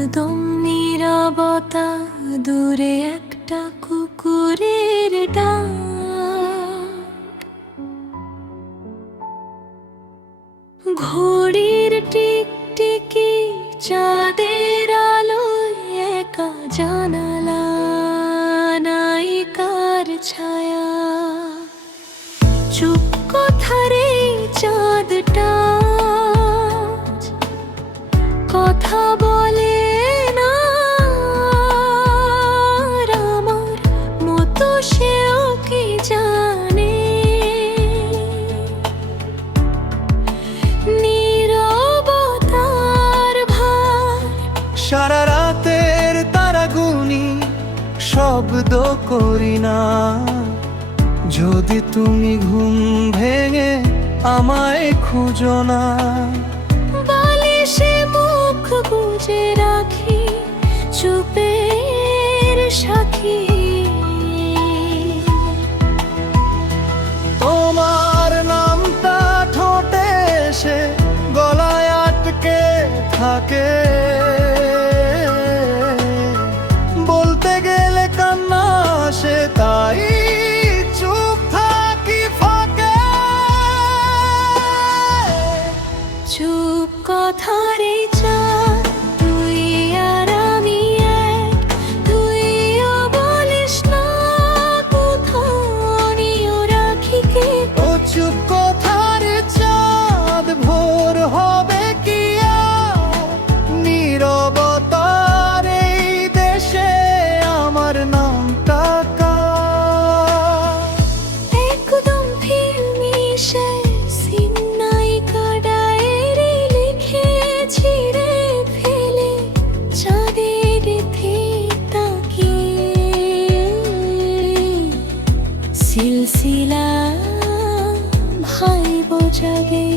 একদম নীরবতা, দূরে একটা কুকুরের ডাক। ঘড়ির টিকটিকি চাঁদের আলোয় একা জানালা, নায়িকার ছায়া। চুপ কথারে চাঁদটা কথা বলে না, আর আমার মতো সেও কি জানে। নীরবতার ভার, সারা রাতের তারা গুনি, শব্দ করি না। যদি তুমি ঘুম ভেঙে আমায় খুঁজো না, বালিশে মুখ গুজে রাখি চুপের সাক্ষী। তোমার নামটা ঠোঁটে এসে গলায় আটকে থাকে। বলতে গেলে কান্না আসে, তাই চুপ থাকি ফাঁকে। চুপ কথারে চাঁদ, তুই আর আমি এক। তুইও বলিস না কোথাও নিয়ে রাখি কে। ও চুপ কথার চাঁদ, ভোর হবে কি আর? নীরবতার এই দেশে আমার নামটা কার? একদম ফিল্মিশে সিনাইকা ডায়েরি লিখেছি রে ফেলে চাঁদের তাকিয়ে। সিলসিলা ভাই বোঝাগে।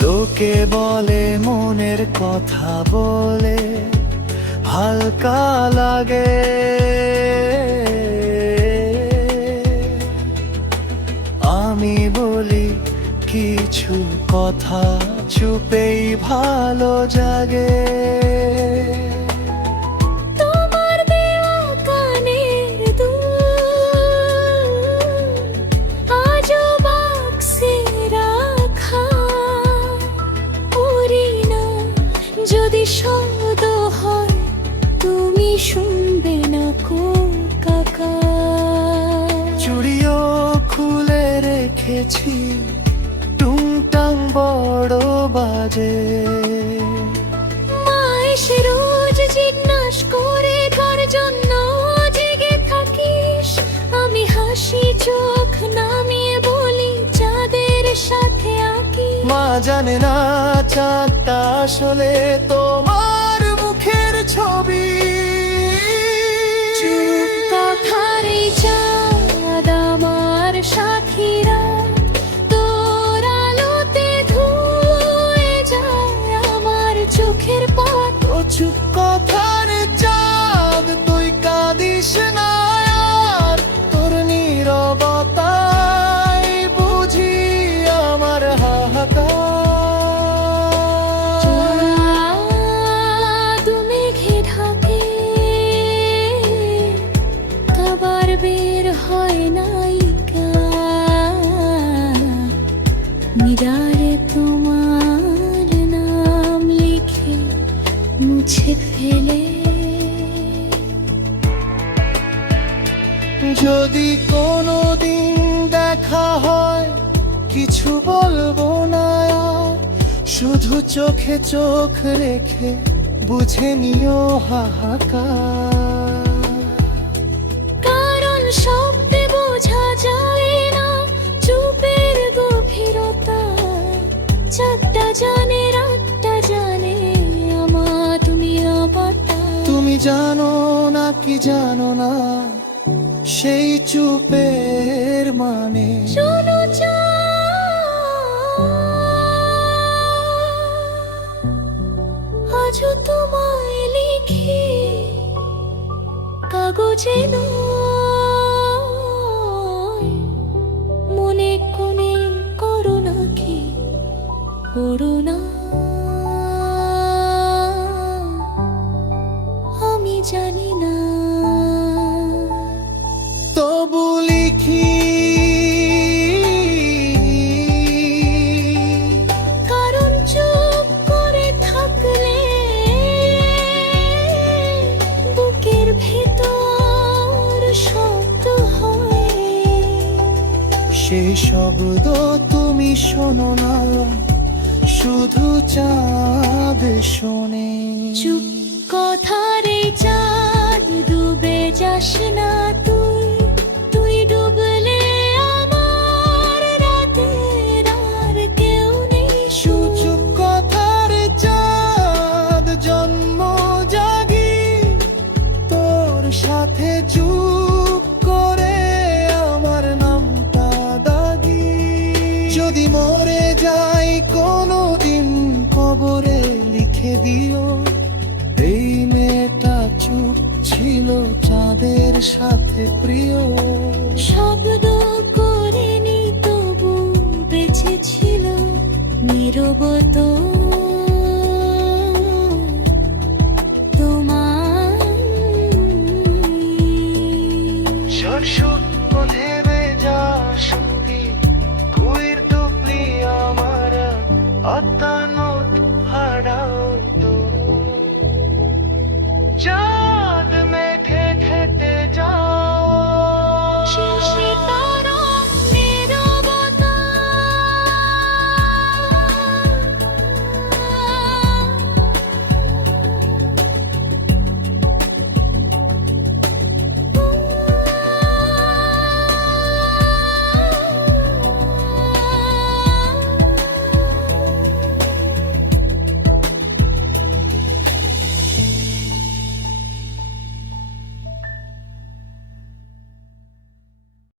লোকে বলে মনের কথা বলে হালকা লাগে। আমি বলি কিছু কথা চুপেই ভালো জাগে। তোমার দেওয়া কানের দুল আজও বাক্সে রাখা। উড়ি না যদি শব্দ হয়, তুমি শুনবে না কো কাকা। চুড়িও খুলে রেখেছি, টুংটাং বড় বাজে। মা এসে রোজ জিজ্ঞাস করে কার জন্য জেগে থাকিস। আমি হাসি চোখ নামিয়ে বলি চাঁদের সাথে আঁকি। মা জানে না চাঁদটা আসলে তোমার মুখের ছবি। চুপ কথারে চাঁদ আমার সাথীরা, তোর আলোতে ধুয়ে যায় আমার চোখের পাট। ও চুপ কথার চাঁদ, তুই কাঁদিস না আর। তোর নীরবতায় বুঝি আমার হাহাকার। তুমি ঘে ঢাকে আবার বের হয় নায়িকা। মিরারে তোমার নাম লিখে মুছে ফেলে। যদি কোনো দিন দেখা হয়, কিছু বলবো না আর। শুধু চোখে চোখ রেখে বুঝে নিও হাহাকার। কারণ শব্দে বোঝা যায় না চুপের গভীরতা। চাঁদটা জানে, রাতটা জানে, তুমি আমারটা। তুমি জানো না কি জানো না সেই চুপের মানে। শোনো চাঁদ, আজও তোমায় লিখি কাগজে নয়, মনে কোণে করো নাকি করো না। সেই শব্দ তুমি শোনো না, শুধু চাঁদ শোনে। চুপ কথার এই চাঁদ, ডুবে যাস না তুই, তুই ডুবলে আমার রাতের আর কেউ নেই। চুপ কথার চাঁদ, জন্ম জাগি তোর সাথে, চুপ করে আমার নামটা দাগি। যদি মরে যাই কোনোদিন কবরে লিখে দিও, এই মেয়েটা চুপ ছিল চাঁদের সাথে প্রিয়। শব্দ করেনি তবু বেঁচে ছিল নীরবত তোমার। Shut ধেবে যা সঙ্গী, কুইর টুপলি আমার